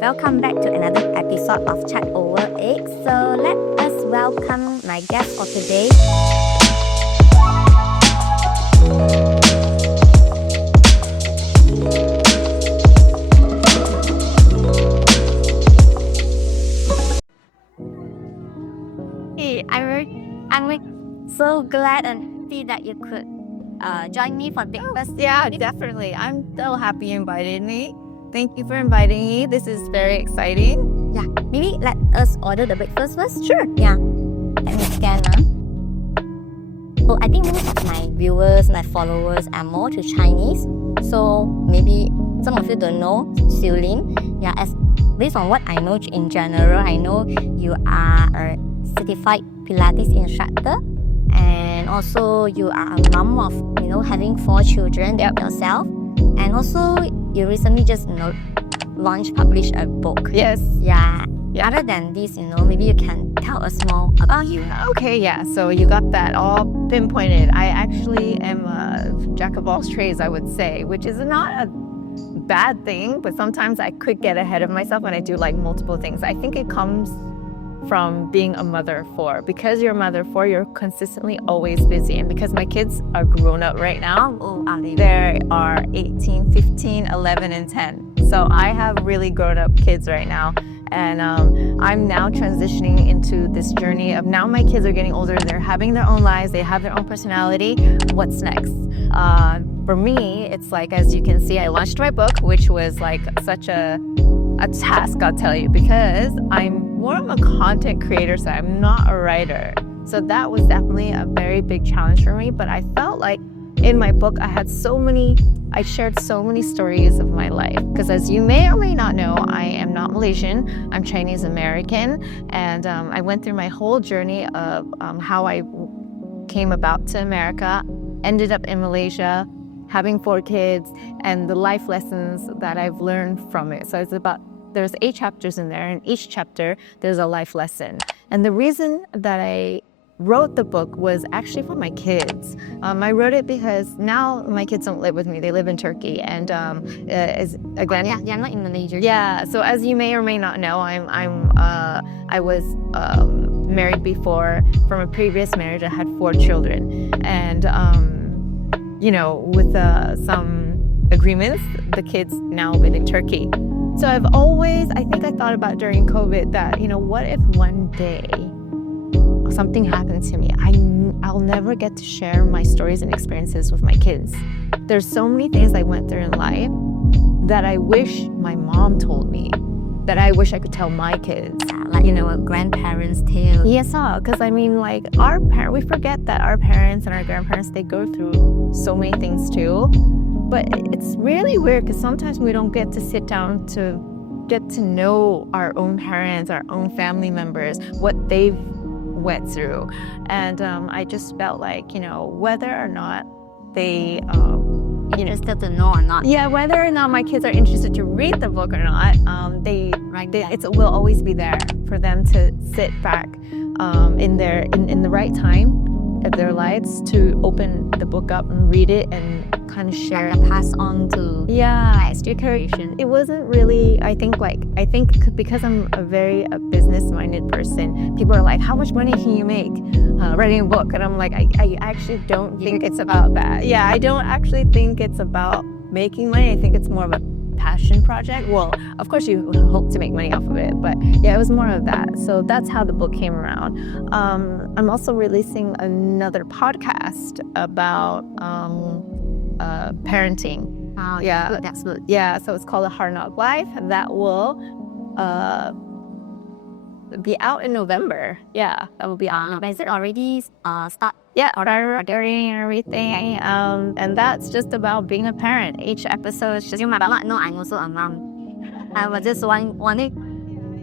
Welcome back to another episode of Chat Over Egg. So let us welcome my guest for today. Hey, I'm so glad and happy that you could join me for breakfast. Yeah, definitely. I'm so happy you invited me. Thank you for inviting me. This is very exciting. Yeah, maybe let us order the breakfast first. Sure. Yeah. Let me scan. So I think most of my viewers, my followers are more to Chinese. So maybe some of you don't know Siu Lim. Yeah, as based on what I know in general, I know you are a certified Pilates instructor. And also you are a mom of, having 4 children yourself. And also you recently just, published a book. Yes. Yeah. Other than this, maybe you can tell us more about you. Okay, yeah. So you got that all pinpointed. I actually am a jack of all trades, I would say, which is not a bad thing, but sometimes I could get ahead of myself when I do like multiple things. I think it comes from being a mother of 4. Because you're a mother of 4, you're consistently always busy. And because my kids are grown up right now, there are 18, 15, 11, and 10. So I have really grown up kids right now. And I'm now transitioning into this journey of now my kids are getting older. They're having their own lives. They have their own personality. What's next? For me, it's like, as you can see, I launched my book, which was like such a task, I'll tell you, because I'm more of a content creator, so I'm not a writer. So that was definitely a very big challenge for me. But I felt like in my book, I shared so many stories of my life. Because as you may or may not know, I am not Malaysian, I'm Chinese American. And I went through my whole journey of how I came about to America, ended up in Malaysia, having 4 kids, and the life lessons that I've learned from it. So there's 8 chapters in there, and each chapter there's a life lesson. And the reason that I wrote the book was actually for my kids. I wrote it because now my kids don't live with me. They live in Turkey, and again, Yeah, not in Malaysia. Yeah. So as you may or may not know, I was married before. From a previous marriage, I had 4 children, and with some agreements, the kids now live in Turkey. So I thought about during COVID that, what if one day something happened to me? I'll never get to share my stories and experiences with my kids. There's so many things I went through in life that I wish my mom told me, that I wish I could tell my kids. Like, a grandparents' tale. Yes, because we forget that our parents and our grandparents, they go through so many things too. But it's really weird because sometimes we don't get to sit down to get to know our own parents, our own family members, what they've went through. And I just felt like, whether or not they interested to know or not. Yeah, whether or not my kids are interested to read the book or not, it will always be there for them to sit back in the right time of their lives to open the book up and read it and kind of share and pass on to next generation. It wasn't really, I think because I'm a very business-minded person, people are like, how much money can you make writing a book? And I'm like, I actually don't think it's about that. Yeah, I don't actually think it's about making money. I think it's more of a passion project. Well, of course you hope to make money off of it, but yeah, it was more of that. So that's how the book came around. I'm also releasing another podcast about parenting. Yeah, that's good. Yeah, so it's called A Hard Knock Life. That will be out in November. Yeah, that will be out. Is it already start? Yeah, ordering everything. And that's just about being a parent. Each episode is just... You might not know I'm also a mom. I was just wondering.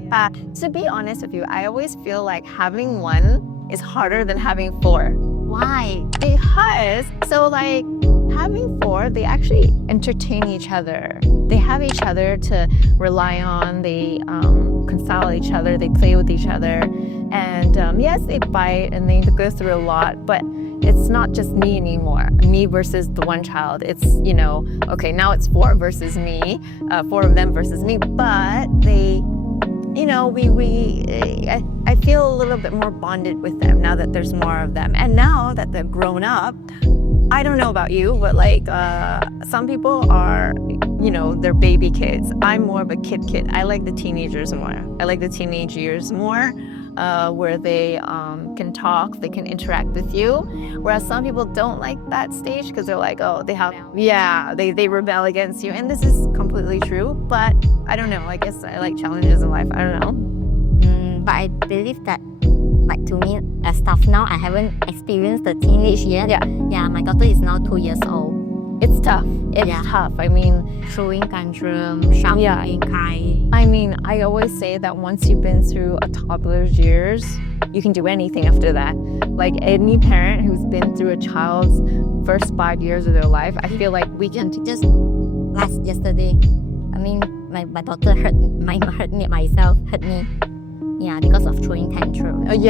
To be honest with you, I always feel like having one is harder than having 4. Why? Because, having 4, they actually entertain each other. They have each other to rely on. They console each other. They play with each other. And yes, they bite and they go through a lot. But it's not just me anymore, me versus the one child. It's, okay, now it's four versus me, four of them versus me, but they, I feel a little bit more bonded with them now that there's more of them. And now that they're grown up, I don't know about you, but some people are, they're baby kids. I'm more of a kid. I like the teenagers more. I like the teenage years more, where they can talk, they can interact with you. Whereas some people don't like that stage because they're like, oh, they rebel against you. And this is completely true, but I don't know. I guess I like challenges in life. I don't know. But I believe that, to me, as tough now, I haven't experienced the teenage year. Yeah, my daughter is now 2 years old. It's tough. It's tough. I mean, throwing tantrum, shouting, crying. I mean, I always say that once you've been through a toddler's years, you can do anything after that. Like any parent who's been through a child's first 5 years of their life, I feel like we can just yesterday. I mean, my daughter hurt me, hurt me. Yeah, because of throwing tantrum. And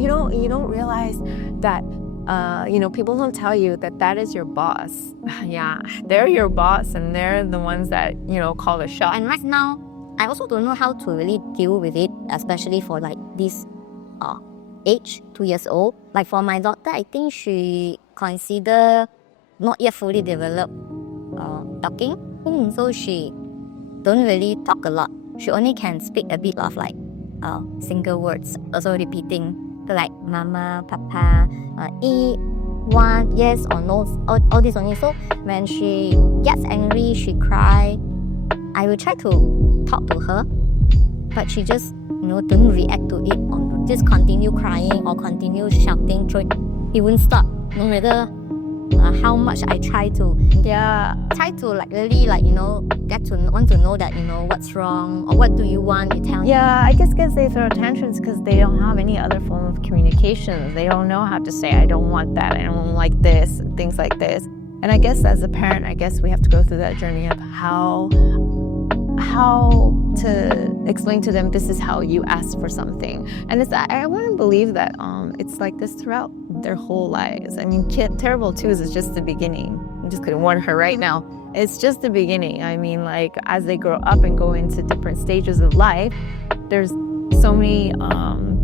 you don't realize that people don't tell you that is your boss. Yeah, they're your boss, and they're the ones that call the shot. And right now, I also don't know how to really deal with it, especially for this age, 2 years old. Like for my daughter, I think she consider not yet fully developed talking, so she don't really talk a lot. She only can speak a bit of single words, also repeating, like mama, papa, eat, want, yes or no, all this only. So when she gets angry, she cry, I will try to talk to her, but she just don't react to it, or just continue crying or continue shouting. It won't stop, no matter how much I try to really get to want to know that what's wrong or what do you want, you tell me. I guess because they throw tantrums because they don't have any other form of communication. They don't know how to say I don't want that, I don't like this, things like this. And I guess as a parent, we have to go through that journey of how to explain to them this is how you ask for something. And I want to believe that it's like this throughout their whole lives. I mean, terrible twos is just the beginning. I'm just gonna warn her right now. It's just the beginning. I mean, as they grow up and go into different stages of life, there's so many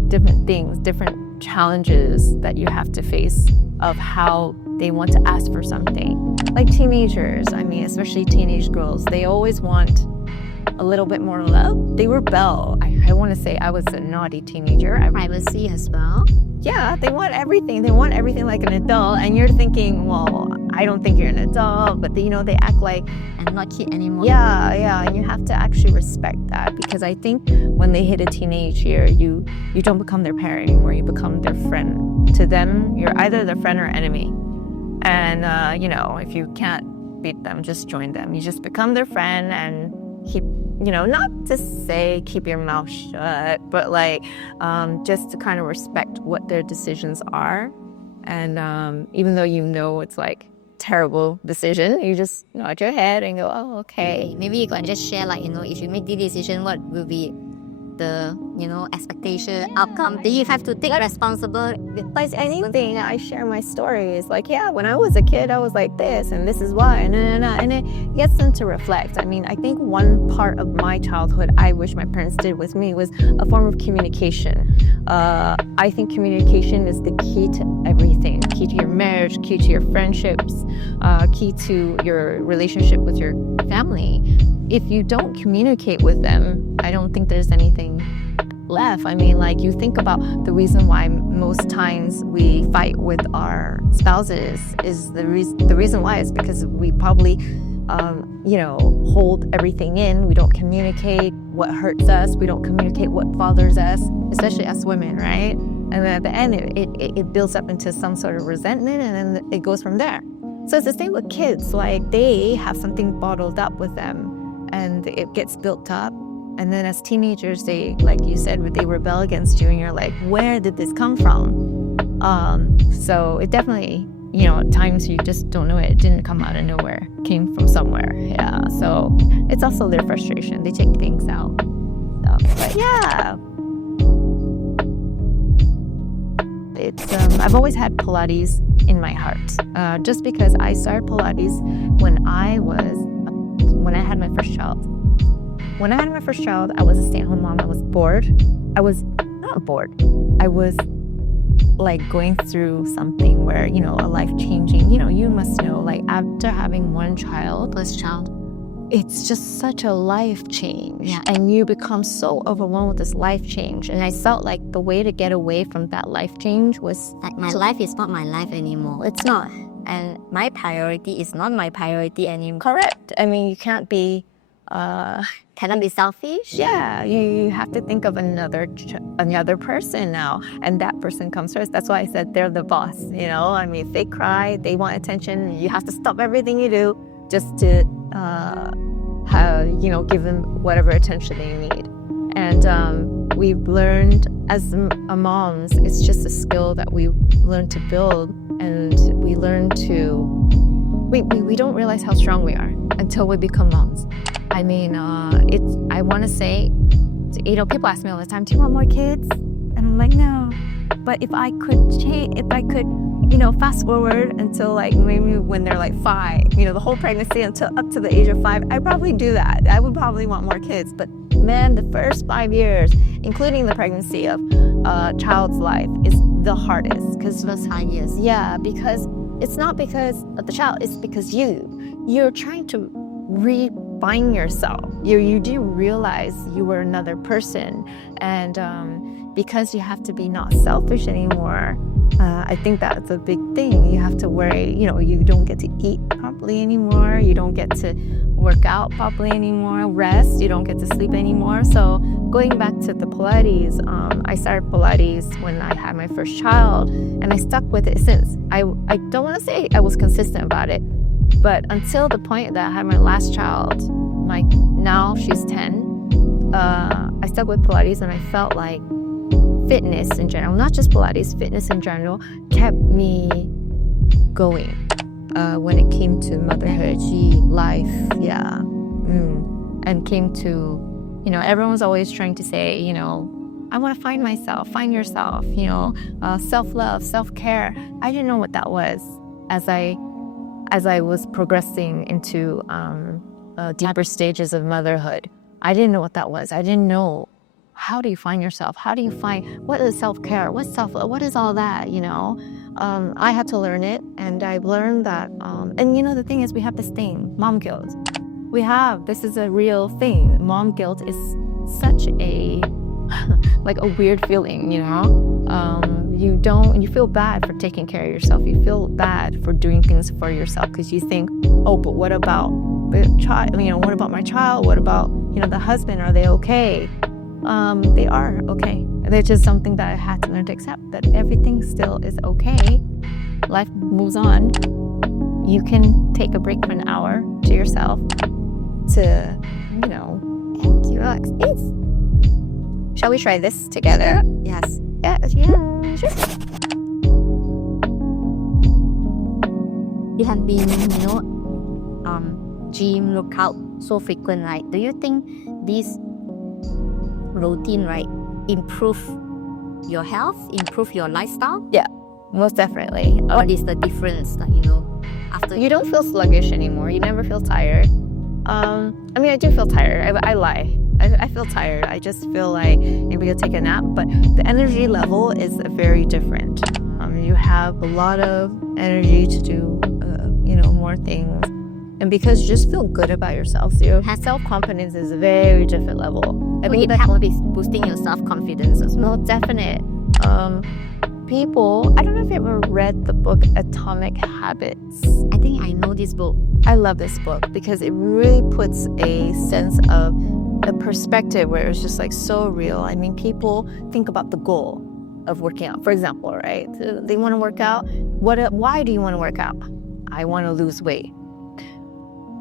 different things, different challenges that you have to face of how they want to ask for something. Like teenagers, I mean, especially teenage girls, they always want a little bit more love. They rebel. I want to say I was a naughty teenager. Privacy as well. Yeah, they want everything. They want everything like an adult. And you're thinking, well, I don't think you're an adult. But, they act like I'm not kid anymore. Yeah. And you have to actually respect that. Because I think when they hit a teenage year, you don't become their parent anymore. You become their friend. To them, you're either their friend or enemy. And, if you can't beat them, just join them. You just become their friend and keep, not to say keep your mouth shut, but just to kind of respect what their decisions are. And even though it's terrible decision, you just nod your head and go, oh, okay. Maybe you can just share if you make the decision, what will be the expectation, outcome. Then you have to take responsibility. Like anything, I share my stories. When I was a kid, I was like this, and this is why, and it gets them to reflect. I mean, I think one part of my childhood I wish my parents did with me was a form of communication. I think communication is the key to everything. Key to your marriage, key to your friendships, key to your relationship with your family. If you don't communicate with them, I don't think there's anything left. I mean, you think about the reason why most times we fight with our spouses is the reason why is because we probably, hold everything in. We don't communicate what hurts us. We don't communicate what bothers us, especially as women, right? And then at the end, it builds up into some sort of resentment, and then it goes from there. So it's the same with kids. They have something bottled up with them, and it gets built up. And then as teenagers, they, like you said, they rebel against you, and you're like, where did this come from? So it definitely, at times you just don't know it. It didn't come out of nowhere. It came from somewhere. Yeah. So it's also their frustration. They take things out. So, but yeah. it's I've always had Pilates in my heart, just because I started Pilates when I had my first child. When I had my first child, I was a stay-at-home mom. I was bored. I was not bored. I was like going through something where, a life-changing, you must know, like after having one child, First child. it's just such a life change. Yeah. And you become so overwhelmed with this life change. And I felt like the way to get away from that life change was Like my life is not my life anymore. it's not. And my priority is not my priority anymore. Correct. I mean, you can't be Cannot be selfish. yeah, you have to think of another person now, and that person comes first. That's why I said they're the boss. I mean, if they cry, they want attention, you have to stop everything you do just to give them whatever attention they need. And we've learned as moms, it's just a skill that we learn to build, and we learn to we don't realize how strong we are until we become moms. I mean, I want to say, people ask me all the time, do you want more kids? And I'm like, no. But if I could fast forward until like maybe when they're like 5, the whole pregnancy until up to the age of 5, I'd probably do that. I would probably want more kids. But man, the first 5 years, including the pregnancy of a child's life, is the hardest. Because First 5 years. yeah, because it's not because of the child, it's because you're trying to refine yourself. You do realize you were another person, and because you have to be not selfish anymore, I think that's a big thing. You have to worry, you don't get to eat properly anymore, you don't get to work out properly anymore, rest, you don't get to sleep anymore. So going back to the Pilates, I started Pilates when I had my first child, and I stuck with it since. I don't want to say I was consistent about it, but until the point that I had my last child, now she's 10, I stuck with Pilates, and I felt like fitness in general, not just Pilates, fitness in general, kept me going when it came to motherhood, life, and came to, everyone's always trying to say, I want to find myself, find yourself, self-love, self-care. I didn't know what that was as I was progressing into deeper stages of motherhood. I didn't know what that was. I didn't know, how do you find yourself? How do you find, what is self-care? What's self-love? What is all that, I had to learn it, and I've learned that, and the thing is, we have this thing, mom guilt. This is a real thing. Mom guilt is such a, like a weird feeling, you feel bad for taking care of yourself. You feel bad for doing things for yourself because you think, oh, but what about the child? What about my child? What about, the husband? Are they okay? They are okay. It's just something that I had to learn to accept, that everything still is okay. Life moves on. You can take a break for an hour to yourself to, And relax. Shall we try this together? Yes. Yeah. Sure. You have been, gym workout so frequent, right? Do you think this routine, right, improve your health, improve your lifestyle? Yeah, most definitely. What is the difference, after You don't feel sluggish anymore. You never feel tired. I do feel tired. I lie. I feel tired. I just feel like maybe I'll take a nap, but the energy level is very different. You have a lot of energy to do, more things. And because you just feel good about yourself, so your self-confidence is a very different level. it helps with boosting your self-confidence as well? No, definite. People, I don't know if you ever read the book Atomic Habits. I think I know this book. I love this book because it really puts a sense of a perspective where it's just like so real. People think about the goal of working out. For example, right? They want to work out. Why do you want to work out? I want to lose weight.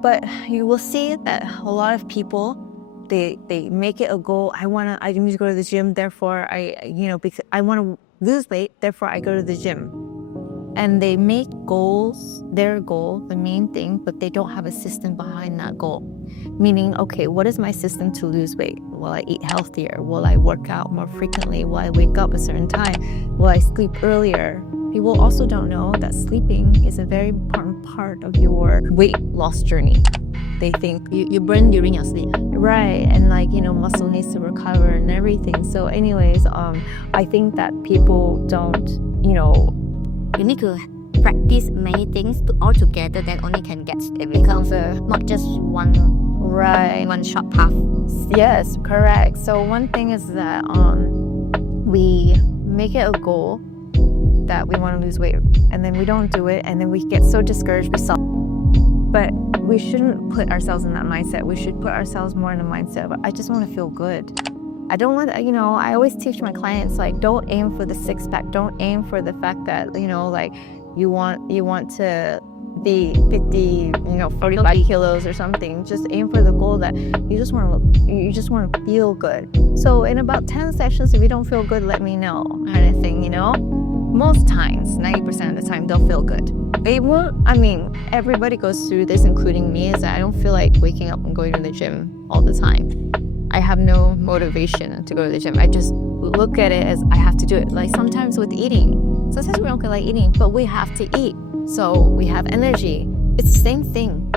But you will see that a lot of people, they make it a goal. I need to go to the gym, therefore because I want to lose weight, therefore I go to the gym. And they make their goal, the main thing, but they don't have a system behind that goal. Meaning, okay, what is my system to lose weight? Will I eat healthier? Will I work out more frequently? Will I wake up a certain time? Will I sleep earlier? People also don't know that sleeping is a very important part of your weight loss journey. They think You burn during your sleep. right, and muscle needs to recover and everything. So anyways, I think that people don't, You need to practice many things all together, then only can get it becomes not just one short path. Yes, correct. So one thing is that we make it a goal that we want to lose weight, and then we don't do it, and then we get so discouraged, we stop. But we shouldn't put ourselves in that mindset. We should put ourselves more in the mindset of, I just want to feel good. I don't want, I always teach my clients, don't aim for the six pack. Don't aim for the fact that, you want to be 50, 45 kilos or something. Just aim for the goal that you just want to feel good. So in about 10 sessions, if you don't feel good, let me know, kind of thing, Most times, 90% of the time, they'll feel good. They won't, everybody goes through this, including me, is that I don't feel like waking up and going to the gym all the time. I have no motivation to go to the gym. I just look at it as I have to do it. Like sometimes with eating, sometimes we don't feel like eating, but we have to eat. So we have energy. It's the same thing.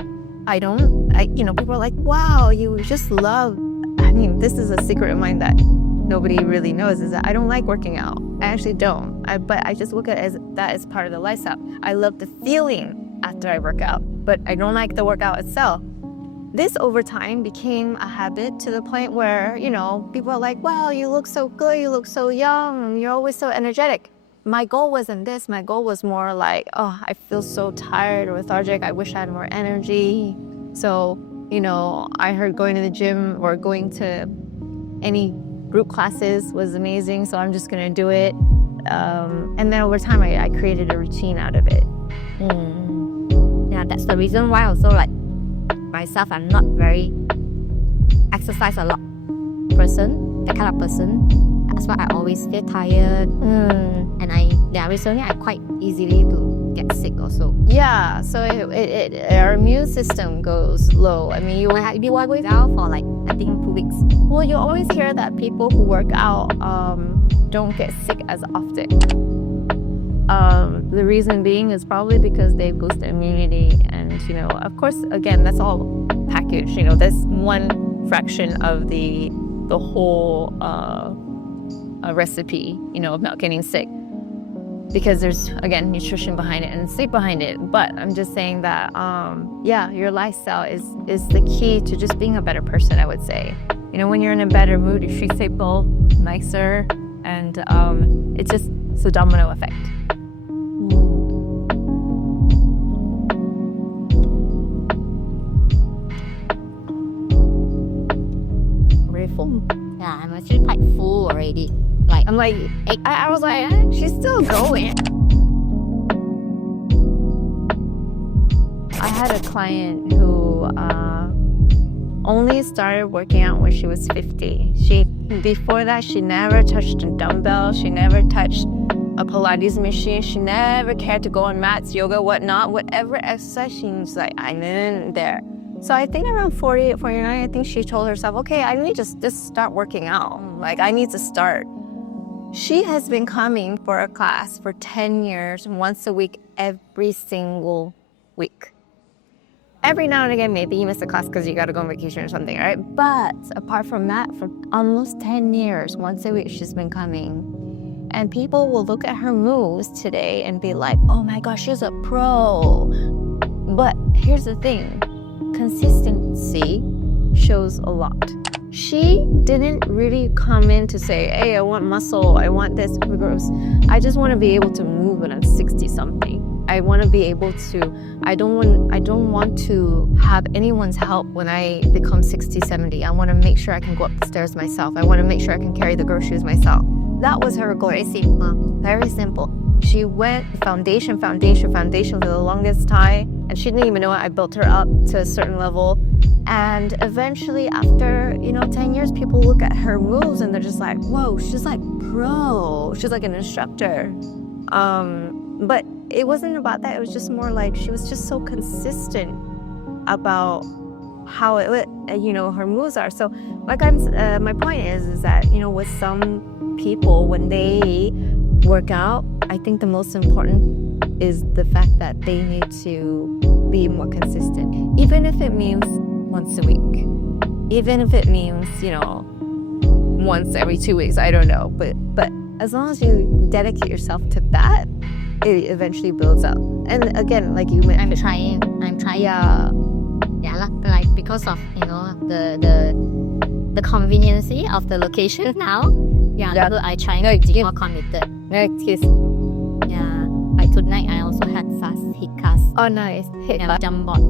People are like, wow, you just love, this is a secret of mine that nobody really knows, is that I don't like working out. I actually don't. But I just look at it as part of the lifestyle. I love the feeling after I work out, but I don't like the workout itself. This over time became a habit to the point where, people are like, wow, you look so good, you look so young, you're always so energetic. My goal wasn't this. My goal was more like, oh, I feel so tired or lethargic. I wish I had more energy. So, I heard going to the gym or going to any group classes was amazing, so I'm just going to do it. And then over time, I created a routine out of it. Yeah, that's the reason why also myself, I'm not very exercise a lot that kind of person. That's why I always feel tired. And recently I quite easily to get sick also. Yeah, so our immune system goes low. You will be out for I think 2 weeks. Well, you always hear that people who work out don't get sick as often. The reason being is probably because they boost immunity, and of course, again, that's all packaged. That's one fraction of the whole recipe, of not getting sick, because there's, again, nutrition behind it and sleep behind it. But I'm just saying that your lifestyle is the key to just being a better person, I would say. When you're in a better mood, you treat people nicer, and it's a domino effect. Very full. Yeah, I'm actually quite full already. I was like, she's still going. I had a client who only started working out when she was 50. Before that, she never touched a dumbbell. She never touched a Pilates machine. She never cared to go on mats, yoga, whatnot. Whatever exercise, she's like, I'm in there. So I think around 48, 49, I think she told herself, okay, I need to just start working out. I need to start. She has been coming for a class for 10 years, once a week, every single week. Every now and again, maybe you miss a class because you got to go on vacation or something, right? But apart from that, for almost 10 years, once a week, she's been coming. And people will look at her moves today and be like, oh my gosh, she's a pro. But here's the thing, consistency shows a lot. She didn't really come in to say, hey, I want muscle, I want this. I just want to be able to move when I'm 60-something. I want to be able to, I don't want to have anyone's help when I become 60, 70. I want to make sure I can go up the stairs myself. I want to make sure I can carry the groceries myself. That was her goal. Very simple. Very simple. She went foundation for the longest time, and she didn't even know it. I built her up to a certain level. And eventually, after 10 years, people look at her moves and they're just like, whoa, she's like pro. She's like an instructor. But it wasn't about that. It was just more like she was just so consistent about how her moves are. So my point is that with some people, when they work out, I think the most important is the fact that they need to be more consistent, even if it means once a week, even if it means once every 2 weeks. I don't know, but as long as you dedicate yourself to that, it eventually builds up. And again, like you mentioned, I'm trying. Yeah. Like because of the conveniency of the location now. Yeah. So I try to be more committed. No excuse. Yeah. Like tonight I also had fast hit class. Oh, nice. Jump board.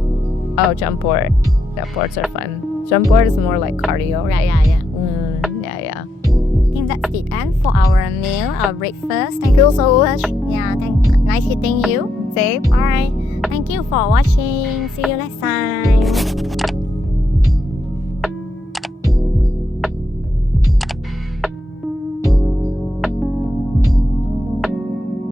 Oh, jump board. Jump boards are fun. Jump board is more like cardio. Right, yeah. Yeah. I think that's the end for our meal, our breakfast. Thank you so much. Yeah, nice meeting you. Same. Alright. Thank you for watching. See you next time.